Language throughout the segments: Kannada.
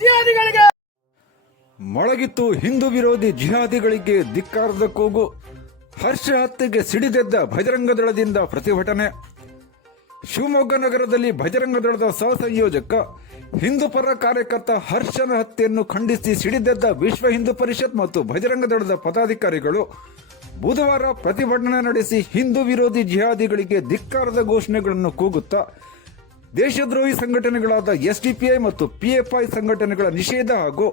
ಜಿಹಾದಿಗಳಿಗೆ. ಮೊಳಗಿತ್ತು ಹಿಂದೂ ವಿರೋಧಿ ಜಿಹಾದಿಗಳಿಗೆ ಧಿಕ್ಕಾರದ ಕೂಗು. ಹರ್ಷ ಹತ್ಯೆಗೆ ಸಿಡಿದೆದ್ದ ಭಜರಂಗ ದಳದಿಂದ ಪ್ರತಿಭಟನೆ. ಶಿವಮೊಗ್ಗ ನಗರದಲ್ಲಿ ಭಜರಂಗ ದಳದ ಸಹ ಸಂಯೋಜಕ ಹಿಂದೂ ಪರ ಕಾರ್ಯಕರ್ತ ಹರ್ಷನ ಹತ್ಯೆಯನ್ನು ಖಂಡಿಸಿ ಸಿಡಿದೆದ್ದ ವಿಶ್ವ ಹಿಂದೂ ಪರಿಷತ್ ಮತ್ತು ಭಜರಂಗ ದಳದ ಪದಾಧಿಕಾರಿಗಳು ಬುಧವಾರ ಪ್ರತಿಭಟನೆ ನಡೆಸಿ ಹಿಂದೂ ವಿರೋಧಿ ಜಿಹಾದಿಗಳಿಗೆ ಧಿಕ್ಕಾರದ ಘೋಷಣೆಗಳನ್ನು ಕೂಗುತ್ತಾ ದೇಶದ್ರೋಹಿ ಸಂಘಟನೆಗಳಾದ ಎಸ್ಡಿಪಿಐ ಮತ್ತು ಪಿಎಫ್ಐ ಸಂಘಟನೆಗಳ ನಿಷೇಧ ಹಾಗೂ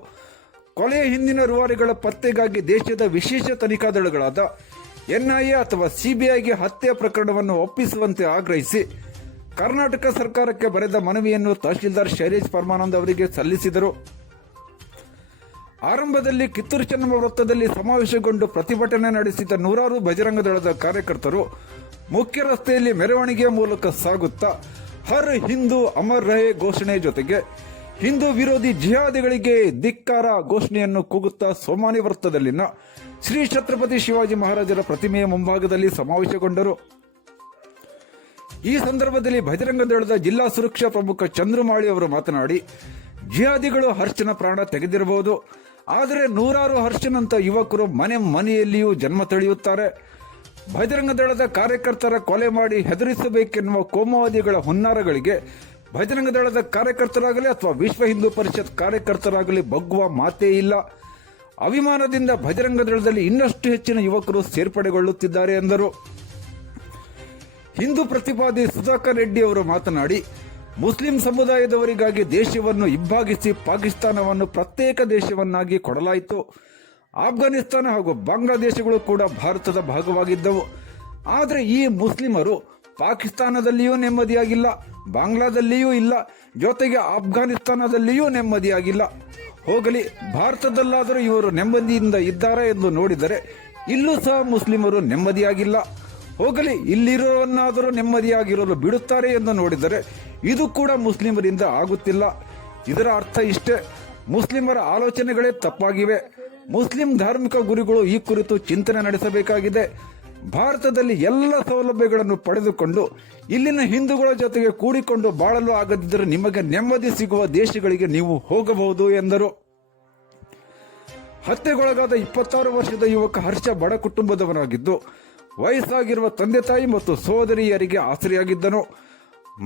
ಕೊಲೆಯ ಹಿಂದಿನ ರೂವಾರಿಗಳ ಪತ್ತೆಗಾಗಿ ದೇಶದ ವಿಶೇಷ ತನಿಖಾ ದಳಗಳಾದ ಎನ್ಐಎ ಅಥವಾ ಸಿಬಿಐಗೆ ಹತ್ಯೆ ಪ್ರಕರಣವನ್ನು ಒಪ್ಪಿಸುವಂತೆ ಆಗ್ರಹಿಸಿ ಕರ್ನಾಟಕ ಸರ್ಕಾರಕ್ಕೆ ಬರೆದ ಮನವಿಯನ್ನು ತಹಶೀಲ್ದಾರ್ ಶೈಲೇಶ್ ಪರಮಾನಂದ್ ಅವರಿಗೆ ಸಲ್ಲಿಸಿದರು. ಆರಂಭದಲ್ಲಿ ಕಿತ್ತೂರು ಚೆನ್ನಮ್ಮ ವೃತ್ತದಲ್ಲಿ ಸಮಾವೇಶಗೊಂಡು ಪ್ರತಿಭಟನೆ ನಡೆಸಿದ ನೂರಾರು ಬಜರಂಗ ದಳದ ಕಾರ್ಯಕರ್ತರು ಮುಖ್ಯ ರಸ್ತೆಯಲ್ಲಿ ಮೆರವಣಿಗೆಯ ಮೂಲಕ ಸಾಗುತ್ತಾ ಹರ್ ಹಿಂದೂ ಅಮರ್ ರಹೇ ಘೋಷಣೆ ಜೊತೆಗೆ ಹಿಂದೂ ವಿರೋಧಿ ಜಿಹಾದಿಗಳಿಗೆ ಧಿಕ್ಕಾರ ಘೋಷಣೆಯನ್ನು ಕೂಗುತ್ತಾ ಸೋಮಾನಿ ವೃತ್ತದಲ್ಲಿನ ಶ್ರೀ ಛತ್ರಪತಿ ಶಿವಾಜಿ ಮಹಾರಾಜರ ಪ್ರತಿಮೆಯ ಮುಂಭಾಗದಲ್ಲಿ ಸಮಾವೇಶಗೊಂಡರು. ಈ ಸಂದರ್ಭದಲ್ಲಿ ಬಹಿರಂಗ ದಳದ ಜಿಲ್ಲಾ ಸುರಕ್ಷಾ ಪ್ರಮುಖ ಚಂದ್ರಮಾಳಿ ಅವರು ಮಾತನಾಡಿ, ಜಿಹಾದಿಗಳು ಹರ್ಷನ ಪ್ರಾಣ ತೆಗೆದಿರಬಹುದು, ಆದರೆ ನೂರಾರು ಹರ್ಷನಂತ ಯುವಕರು ಮನೆ ಮನೆಯಲ್ಲಿಯೂ ಜನ್ಮ ತಳೆಯುತ್ತಾರೆ. ಬಜರಂಗ ದಳದ ಕಾರ್ಯಕರ್ತರ ಕೊಲೆ ಮಾಡಿ ಹೆದರಿಸಬೇಕೆನ್ನುವ ಕೋಮುವಾದಿಗಳ ಹುನ್ನಾರಗಳಿಗೆ ಬಹಿರಂಗ ದಳದ ಕಾರ್ಯಕರ್ತರಾಗಲಿ ಅಥವಾ ವಿಶ್ವ ಹಿಂದೂ ಪರಿಷತ್ ಕಾರ್ಯಕರ್ತರಾಗಲಿ ಬಗ್ಗುವ ಮಾತೇ ಇಲ್ಲ. ಅಭಿಮಾನದಿಂದ ಬಹಿರಂಗ ದಳದಲ್ಲಿ ಇನ್ನಷ್ಟು ಹೆಚ್ಚಿನ ಯುವಕರು ಸೇರ್ಪಡೆಗೊಳ್ಳುತ್ತಿದ್ದಾರೆ ಎಂದರು. ಹಿಂದೂ ಪ್ರತಿಪಾದಿ ಸುಧಾಕರ್ ರೆಡ್ಡಿ ಅವರು ಮಾತನಾಡಿ, ಮುಸ್ಲಿಂ ಸಮುದಾಯದವರಿಗಾಗಿ ದೇಶವನ್ನು ಇಬ್ಬಾಗಿಸಿ ಪಾಕಿಸ್ತಾನವನ್ನು ಪ್ರತ್ಯೇಕ ದೇಶವನ್ನಾಗಿ ಕೊಡಲಾಯಿತು. ಆಫ್ಘಾನಿಸ್ತಾನ ಹಾಗೂ ಬಾಂಗ್ಲಾದೇಶಗಳು ಕೂಡ ಭಾರತದ ಭಾಗವಾಗಿದ್ದವು. ಆದರೆ ಈ ಮುಸ್ಲಿಮರು ಪಾಕಿಸ್ತಾನದಲ್ಲಿಯೂ ನೆಮ್ಮದಿಯಾಗಿಲ್ಲ, ಬಾಂಗ್ಲಾದಲ್ಲಿಯೂ ಇಲ್ಲ, ಜೊತೆಗೆ ಆಫ್ಘಾನಿಸ್ತಾನದಲ್ಲಿಯೂ ನೆಮ್ಮದಿಯಾಗಿಲ್ಲ. ಹೋಗಲಿ, ಭಾರತದಲ್ಲಾದರೂ ಇವರು ನೆಮ್ಮದಿಯಿಂದ ಇದ್ದಾರೆ ಎಂದು ನೋಡಿದರೆ ಇಲ್ಲೂ ಸಹ ಮುಸ್ಲಿಮರು ನೆಮ್ಮದಿಯಾಗಿಲ್ಲ. ಹೋಗಲಿ ಇಲ್ಲಿರೋವನ್ನಾದರೂ ನೆಮ್ಮದಿಯಾಗಿರಲು ಬಿಡುತ್ತಾರೆ ಎಂದು ನೋಡಿದರೆ ಇದು ಕೂಡ ಮುಸ್ಲಿಮರಿಂದ ಆಗುತ್ತಿಲ್ಲ. ಇದರ ಅರ್ಥ ಇಷ್ಟೇ, ಮುಸ್ಲಿಮರ ಆಲೋಚನೆಗಳೇ ತಪ್ಪಾಗಿವೆ. ಮುಸ್ಲಿಂ ಧಾರ್ಮಿಕ ಗುರುಗಳು ಈ ಕುರಿತು ಚಿಂತನೆ ನಡೆಸಬೇಕಾಗಿದೆ. ಭಾರತದಲ್ಲಿ ಎಲ್ಲ ಸೌಲಭ್ಯಗಳನ್ನು ಪಡೆದುಕೊಂಡು ಇಲ್ಲಿನ ಹಿಂದೂಗಳ ಜೊತೆಗೆ ಕೂಡಿಕೊಂಡು ಬಾಳಲು ಆಗದಿದ್ದರೆ ನಿಮಗೆ ನೆಮ್ಮದಿ ಸಿಗುವ ದೇಶಗಳಿಗೆ ನೀವು ಹೋಗಬಹುದು ಎಂದರು. ಹತ್ಯೆಗೊಳಗಾದ ಇಪ್ಪತ್ತಾರು ವರ್ಷದ ಯುವಕ ಹರ್ಷ ಬಡ ಕುಟುಂಬದವನಾಗಿದ್ದು, ವಯಸ್ಸಾಗಿರುವ ತಂದೆ ತಾಯಿ ಮತ್ತು ಸಹೋದರಿಯರಿಗೆ ಆಸರೆಯಾಗಿದ್ದನು.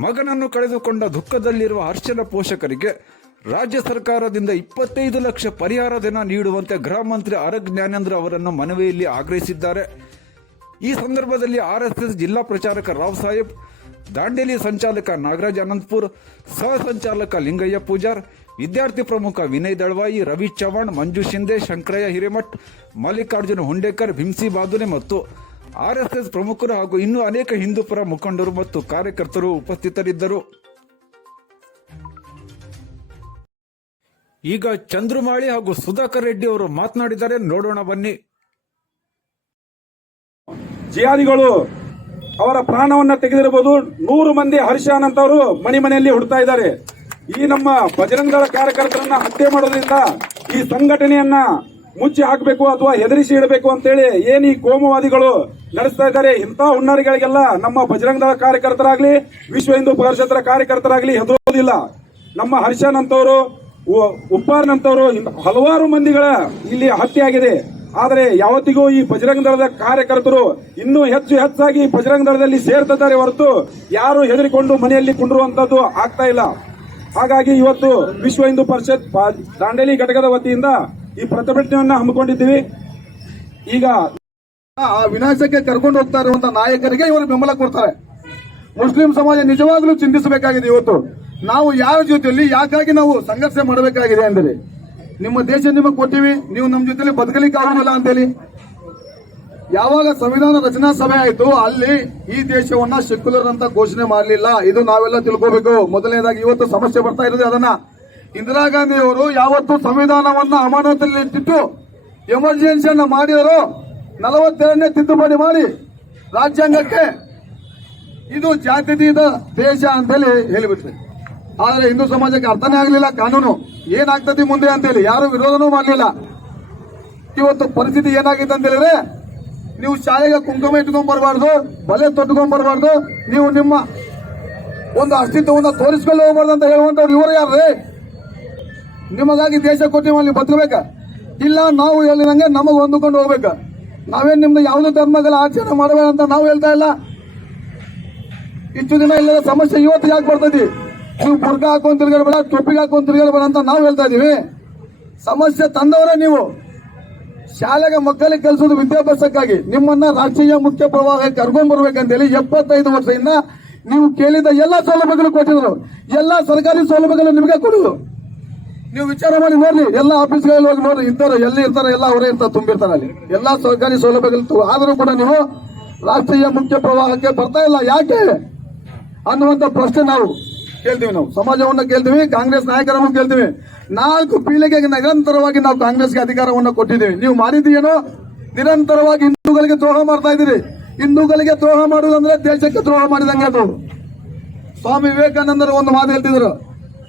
ಮಗನನ್ನು ಕಳೆದುಕೊಂಡ ದುಃಖದಲ್ಲಿರುವ ಹರ್ಷನ ಪೋಷಕರಿಗೆ ರಾಜ್ಯ ಸರ್ಕಾರದಿಂದ ಇಪ್ಪತ್ತೈದು ಲಕ್ಷ ಪರಿಹಾರ ಧನ ನೀಡುವಂತೆ ಗೃಹ ಮಂತ್ರಿ ಆರ್ ಜ್ಞಾನೇಂದ್ರ ಅವರನ್ನು ಮನವಿಯಲ್ಲಿ ಆಗ್ರಹಿಸಿದ್ದಾರೆ. ಈ ಸಂದರ್ಭದಲ್ಲಿ ಆರ್ಎಸ್ಎಸ್ ಜಿಲ್ಲಾ ಪ್ರಚಾರಕ ರಾವ್ ಸಾಹೇಬ್, ದಾಂಡೇಲಿ ಸಂಚಾಲಕ ನಾಗರಾಜ್ ಅನಂತಪುರ್ ಸಹ ಸಂಚಾಲಕ ಲಿಂಗಯ್ಯ ಪೂಜಾರ್, ವಿದ್ಯಾರ್ಥಿ ಪ್ರಮುಖ ವಿನಯ್ ದಳವಾಯಿ, ರವಿ ಚವಾಣ್ ಮಂಜು ಶಿಂದೆ ಶಂಕರಯ್ಯ ಹಿರೇಮಠ್, ಮಲ್ಲಿಕಾರ್ಜುನ ಹುಂಡೇಕರ್, ಭೀಮ್ಸಿ ಬಾದುನೆ ಮತ್ತು ಆರ್ಎಸ್ಎಸ್ ಪ್ರಮುಖರು ಹಾಗೂ ಇನ್ನೂ ಅನೇಕ ಹಿಂದೂಪರ ಮುಖಂಡರು ಮತ್ತು ಕಾರ್ಯಕರ್ತರು ಉಪಸ್ಥಿತರಿದ್ದರು. ಈಗ ಚಂದ್ರಮಾಳಿ ಹಾಗೂ ಸುಧಾಕರ್ ರೆಡ್ಡಿ ಅವರು ಮಾತನಾಡಿದ್ದಾರೆ. ನೋಡೋಣ ಬನ್ನಿ. ಜಿಯಾದಿಗಳು ಅವರ ಪ್ರಾಣವನ್ನ ತೆಗೆದಿರಬಹುದು. ನೂರು ಮಂದಿ ಹರ್ಷಾನ್ ಅಂತವರು ಮನೆ ಮನೆಯಲ್ಲಿ ಹುಡ್ತಾ ಇದ್ದಾರೆ. ಈ ನಮ್ಮ ಬಜರಂಗ ಕಾರ್ಯಕರ್ತರನ್ನ ಹತ್ಯೆ ಮಾಡೋದ್ರಿಂದ ಈ ಸಂಘಟನೆಯನ್ನ ಮುಚ್ಚಿ ಹಾಕಬೇಕು ಅಥವಾ ಹೆದರಿಸಿ ಇಡಬೇಕು ಅಂತೇಳಿ ಏನ್ ಈ ಕೋಮುವಾದಿಗಳು ನಡೆಸ್ತಾ ಇದ್ದಾರೆ. ಇಂಥ ಹುನ್ನಾರಿಗಳಿಗೆಲ್ಲ ನಮ್ಮ ಬಜರಂಗ ದಳ ಕಾರ್ಯಕರ್ತರಾಗ್ಲಿ, ವಿಶ್ವ ಹಿಂದೂ ಪರಿಷತ್ತರ ಕಾರ್ಯಕರ್ತರಾಗ್ಲಿ ಹೆದರೋದಿಲ್ಲ ನಮ್ಮ ಹರ್ಷನ್ ಉಪ್ಪಾರ್ನಂತವರು ಹಲವಾರು ಮಂದಿಗಳ ಇಲ್ಲಿ ಹತ್ಯೆ ಆಗಿದೆ ಆದರೆ ಯಾವತ್ತಿಗೂ ಈ ಬಜರಂಗ ದಳದ ಕಾರ್ಯಕರ್ತರು ಇನ್ನೂ ಹೆಚ್ಚು ಹೆಚ್ಚಾಗಿ ಬಜರಂಗ ದಳದಲ್ಲಿ ಸೇರ್ತಿದ್ದಾರೆ ಹೊರತು ಯಾರು ಹೆದರಿಕೊಂಡು ಮನೆಯಲ್ಲಿ ಕುಂಡಿರುವಂತದ್ದು ಆಗ್ತಾ ಇಲ್ಲ. ಹಾಗಾಗಿ ಇವತ್ತು ವಿಶ್ವ ಹಿಂದೂ ಪರಿಷತ್ ದಾಂಡೇಲಿ ಘಟಕದ ವತಿಯಿಂದ ಈ ಪ್ರತಿಭಟನೆಯನ್ನ ಹಮ್ಮಿಕೊಂಡಿದ್ದೀವಿ. ಈಗ ಆ ವಿನಾಶಕ್ಕೆ ಕರ್ಕೊಂಡು ಹೋಗ್ತಾ ಇರುವಂತಹ ನಾಯಕರಿಗೆ ಇವರು ಬೆಂಬಲ ಕೊಡ್ತಾರೆ. ಮುಸ್ಲಿಂ ಸಮಾಜ ನಿಜವಾಗ್ಲೂ ಚಿಂತಿಸಬೇಕಾಗಿದೆ ಇವತ್ತು. ನಾವು ಯಾರ ಜೊತೆಯಲ್ಲಿ ಯಾಕಾಗಿ ನಾವು ಸಂಘರ್ಷ ಮಾಡಬೇಕಾಗಿದೆ ಅಂದರೆ ನಿಮ್ಮ ದೇಶ ನಿಮಗೆ ಕೊಟ್ಟಿವಿ ನೀವು ನಮ್ಮ ಜೊತೆಲಿ ಬದುಕಲಿಕ್ಕೆ ಆಗೋದಿಲ್ಲ ಅಂತೇಳಿ. ಯಾವಾಗ ಸಂವಿಧಾನ ರಚನಾ ಸಭೆ ಆಯಿತು ಅಲ್ಲಿ ಈ ದೇಶವನ್ನ ಸೆಕ್ಯುಲರ್ ಅಂತ ಘೋಷಣೆ ಮಾಡಲಿಲ್ಲ. ಇದು ನಾವೆಲ್ಲ ತಿಳ್ಕೋಬೇಕು. ಮೊದಲನೇದಾಗಿ ಇವತ್ತು ಸಮಸ್ಯೆ ಬರ್ತಾ ಇರೋದು ಅದನ್ನ. ಇಂದಿರಾ ಗಾಂಧಿ ಅವರು ಯಾವತ್ತು ಸಂವಿಧಾನವನ್ನ ಅಮಾನತಲ್ಲಿ ಇಟ್ಟಿಟ್ಟು ಎಮರ್ಜೆನ್ಸಿಯನ್ನ ಮಾಡಿದರು. ನಲವತ್ತೆರಡನೇ ತಿದ್ದುಪಡಿ ಮಾಡಿ ರಾಜ್ಯಾಂಗಕ್ಕೆ. ಇದು ಜಾತ್ಯತೀತ ದೇಶ ಅಂತೇಳಿ ಹೇಳಿಬಿಟ್ರಿ. ಆದ್ರೆ ಹಿಂದೂ ಸಮಾಜಕ್ಕೆ ಅರ್ಥನೇ ಆಗಲಿಲ್ಲ, ಕಾನೂನು. ಏನಾಗ್ತದೆ ಮುಂದೆ ಅಂತೇಳಿ, ಯಾರು ವಿರೋಧನೂ ಮಾಡಲಿಲ್ಲ. ಇವತ್ತು ಪರಿಸ್ಥಿತಿ ಏನಾಗಿದೆ ಅಂತ ಹೇಳಿದ್ರೆ ನೀವು ಶಾಲೆಗೆ ಕುಂಕುಮ ಇಟ್ಕೊಂಡ್ ಬರಬಾರ್ದು, ಬಲೆ ತೊಟ್ಕೊಂಡ್ ಬರಬಾರ್ದು, ನೀವು ನಿಮ್ಮ ಒಂದು ಅಸ್ತಿತ್ವವನ್ನು ತೋರಿಸ್ಕೊಂಡು ಹೋಗ್ಬಾರ್ದು ಅಂತ ಹೇಳುವಂತವ್ರು ಇವರು ಯಾರ್ರಿ ನಿಮಗಾಗಿ ದೇಶ ಕೊಟ್ಟು ಅಲ್ಲಿ ಬದುಕಬೇಕ? ಇಲ್ಲ, ನಾವು ಹೇಳಿದಂಗೆ ನಮಗೆ ಹೊಂದಿಕೊಂಡು ಹೋಗ್ಬೇಕ? ನಾವೇನ್ ನಿಮ್ದು ಯಾವುದೇ ಧರ್ಮಗಳ ಆಚರಣೆ ಮಾಡಬೇಕಂತ ನಾವು ಹೇಳ್ತಾ ಇಲ್ಲ? ಇಷ್ಟು ದಿನ ಇಲ್ಲದ ಸಮಸ್ಯೆ ಇವತ್ತು ಯಾಕೆ ಬರ್ತೈತಿ ನೀವು ಬುರ್ಗ ಹಾಕೊಂಡ್ ತಿರ್ಗಾಡಬೇಡ ಟೊಪ್ಪಿಗೆ ಹಾಕೊಂಡ್ ತಿರ್ಗಾಡಬೇಡ ಅಂತ ನಾವು ಹೇಳ್ತಾ ಇದೀವಿ ಸಮಸ್ಯೆ ತಂದವರೇ ನೀವು. ಶಾಲೆಗೆ ಮಕ್ಕಳಿಗೆ ಕಲಿಸೋದು ವಿದ್ಯಾಭ್ಯಾಸಕ್ಕಾಗಿ. ನಿಮ್ಮನ್ನ ರಾಷ್ಟ್ರೀಯ ಮುಖ್ಯ ಪ್ರವಾಹ ಕರ್ಕೊಂಡ್ ಬರ್ಬೇಕಂತೇಳಿ ಎಪ್ಪತ್ತೈದು ವರ್ಷದಿಂದ ನೀವು ಕೇಳಿದ ಎಲ್ಲಾ ಸೌಲಭ್ಯಗಳು ಕೊಟ್ಟಿದ್ರು ಎಲ್ಲಾ ಸರ್ಕಾರಿ ಸೌಲಭ್ಯಗಳು ನಿಮಗೆ ಕೊಡುದು ನೀವು ವಿಚಾರ ಮಾಡಿ ನೋಡ್ರಿ, ಎಲ್ಲಾ ಆಫೀಸ್ಗಳಲ್ಲಿ ಹೋಗಿ ನೋಡ್ರಿ ಇರ್ತಾರೆ ಎಲ್ಲಿ ಇರ್ತಾರೆ, ಎಲ್ಲ ಅವರೇ ಇರ್ತಾರೆ, ತುಂಬಿರ್ತಾರೆ ಅಲ್ಲಿ. ಎಲ್ಲಾ ಸರ್ಕಾರಿ ಸೌಲಭ್ಯಗಳು ಆದರೂ ಕೂಡ ನೀವು ರಾಷ್ಟ್ರೀಯ ಮುಖ್ಯ ಪ್ರವಾಹಕ್ಕೆ ಬರ್ತಾ ಇಲ್ಲ. ಯಾಕೆ? ಅನ್ನುವಂತ ಪ್ರಶ್ನೆ ನಾವು ಕೇಳ್ತೀವಿ ನಾವು. ಸಮಾಜವನ್ನು ಕೇಳ್ತೀವಿ, ಕಾಂಗ್ರೆಸ್ ನಾಯಕರನ್ನು ಕೇಳ್ತೀವಿ. ನಾಲ್ಕು ಪೀಳಿಗೆಗೆ ನಿರಂತರವಾಗಿ ನಾವು ಕಾಂಗ್ರೆಸ್ಗೆ ಅಧಿಕಾರವನ್ನು ಕೊಟ್ಟಿದ್ದೀವಿ. ನೀವು ಮಾಡಿದೀಯೇನೋ ನಿರಂತರವಾಗಿ ಹಿಂದೂಗಳಿಗೆ ದ್ರೋಹ ಮಾಡ್ತಾ ಇದ್ದೀರಿ. ಹಿಂದೂಗಳಿಗೆ ದ್ರೋಹ ಮಾಡುವುದಂದ್ರೆ ದೇಶಕ್ಕೆ ದ್ರೋಹ ಮಾಡಿದಂಗೆ ಅದು. ಸ್ವಾಮಿ ವಿವೇಕಾನಂದರು ಒಂದು ಮಾತು ಹೇಳ್ತಿದ್ರು.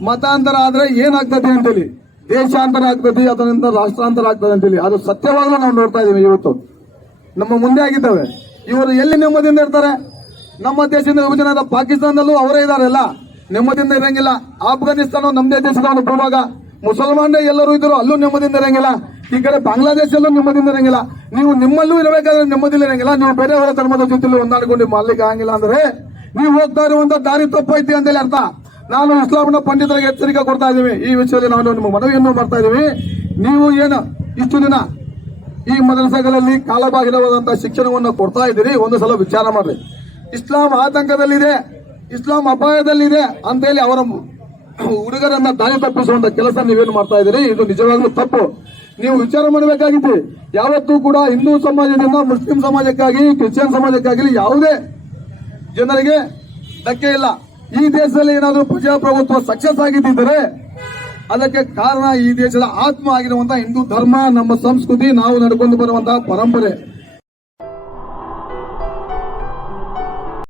ಮತಾಂತರ ಆದ್ರೆ ಏನಾಗ್ತದೆ ಅಂತೇಳಿ. ದೇಶಾಂತರ ಆಗ್ತದೆ, ಅದರಿಂದ ರಾಷ್ಟ್ರಾಂತರ ಆಗ್ತದೆ ಅಂತೇಳಿ. ಅದು ಸತ್ಯವಾಗ್ಲೂ ನಾವು ನೋಡ್ತಾ ಇದ್ದೀವಿ ಇವತ್ತು. ನಮ್ಮ ಮುಂದೆ ಆಗಿದ್ದಾವೆ. ಇವರು ಎಲ್ಲಿ ನೆಮ್ಮದಿಯಿಂದ ಇರ್ತಾರೆ? ನಮ್ಮ ದೇಶದಿಂದ ವಿಭಜನೆ ಪಾಕಿಸ್ತಾನದಲ್ಲೂ ಅವರೇ ಇದಾರೆಲ್ಲ. ನೆಮ್ಮದಿಯಿಂದ ಇರಂಗಿಲ್ಲ. ಆಫ್ಘಾನಿಸ್ತಾನ ನಮ್ಮದೇ ದೇಶದ ಭೂಭಾಗ ಮುಸಲ್ಮಾನರೇ ಎಲ್ಲರೂ ಇದ್ರು ಅಲ್ಲೂ ನೆಮ್ಮದಿಯಿಂದ ಇರಂಗಿಲ್ಲ. ಈ ಕಡೆ ಬಾಂಗ್ಲಾದೇಶಲ್ಲೂ ನೆಮ್ಮದಿಯಿಂದ ಇರಂಗಿಲ್ಲ. ನೀವು ನಿಮ್ಮಲ್ಲೂ ಇರಬೇಕಾದ್ರೆ ನೆಮ್ಮದಿಲ್ಲ ಇರಂಗಿಲ್ಲ. ನೀವು ಬೇರೆಯವರ ಧರ್ಮದ ಜೊತೆಲಿ ಹೊಂದಾಣಿಕೊಂಡು ಮಾಡ್ಲಿಕ್ಕೆ ಆಗಿಲ್ಲ ಅಂದ್ರೆ, ನೀವು ಹೋಗ್ತಾ ಇರುವಂತ ದಾರಿ ತಪ್ಪೈತಿ ಅಂತೇಳಿ ಅರ್ಥ. ನಾನು ಇಸ್ಲಾಂನ ಪಂಡಿತರಿಗೆ ಎಚ್ಚರಿಕೆ ಕೊಡ್ತಾ ಇದ್ದೀವಿ ಈ ವಿಷಯದಲ್ಲಿ ನಾವು ನಿಮ್ಮ ಮನವಿಯನ್ನು ಮಾಡ್ತಾ ಇದ್ದೀವಿ ನೀವು ಏನು ಇಷ್ಟು ದಿನ ಈ ಮದ್ರಸಗಳಲ್ಲಿ ಕಾಲಬಾಹಿರವಾದಂತಹ ಶಿಕ್ಷಣವನ್ನು ಕೊಡ್ತಾ ಇದ್ದೀರಿ? ಒಂದು ಸಲ ವಿಚಾರ ಮಾಡ್ರಿ. ಇಸ್ಲಾಂ ಆತಂಕದಲ್ಲಿದೆ. ಇಸ್ಲಾಂ ಅಪಾಯದಲ್ಲಿದೆ ಅಂತ ಹೇಳಿ ಅವರ ಹುಡುಗರನ್ನ ದಾರಿ ತಪ್ಪಿಸುವಂತ ಕೆಲಸ ನೀವೇನು ಮಾಡ್ತಾ ಇದ್ದೀರಿ? ಇದು ನಿಜವಾಗ್ಲೂ ತಪ್ಪು. ನೀವು ವಿಚಾರ ಮಾಡಬೇಕಾಗಿತ್ತು. ಯಾವತ್ತೂ ಕೂಡ ಹಿಂದೂ ಸಮಾಜದಿಂದ ಮುಸ್ಲಿಂ ಸಮಾಜಕ್ಕಾಗಿ, ಕ್ರಿಶ್ಚಿಯನ್ ಸಮಾಜಕ್ಕಾಗಲಿ ಯಾವುದೇ ಜನರಿಗೆ ಧಕ್ಕೆ ಇಲ್ಲ. ಈ ದೇಶದಲ್ಲಿ ಏನಾದರೂ ಪ್ರಜಾಪ್ರಭುತ್ವ ಸಕ್ಸಸ್ ಆಗಿದ್ದರೆ ಅದಕ್ಕೆ ಕಾರಣ ಈ ದೇಶದ ಆತ್ಮ ಆಗಿರುವಂತಹ ಹಿಂದೂ ಧರ್ಮ, ನಮ್ಮ ಸಂಸ್ಕೃತಿ, ನಾವು ನಡ್ಕೊಂಡು ಬರುವಂತಹ ಪರಂಪರೆ.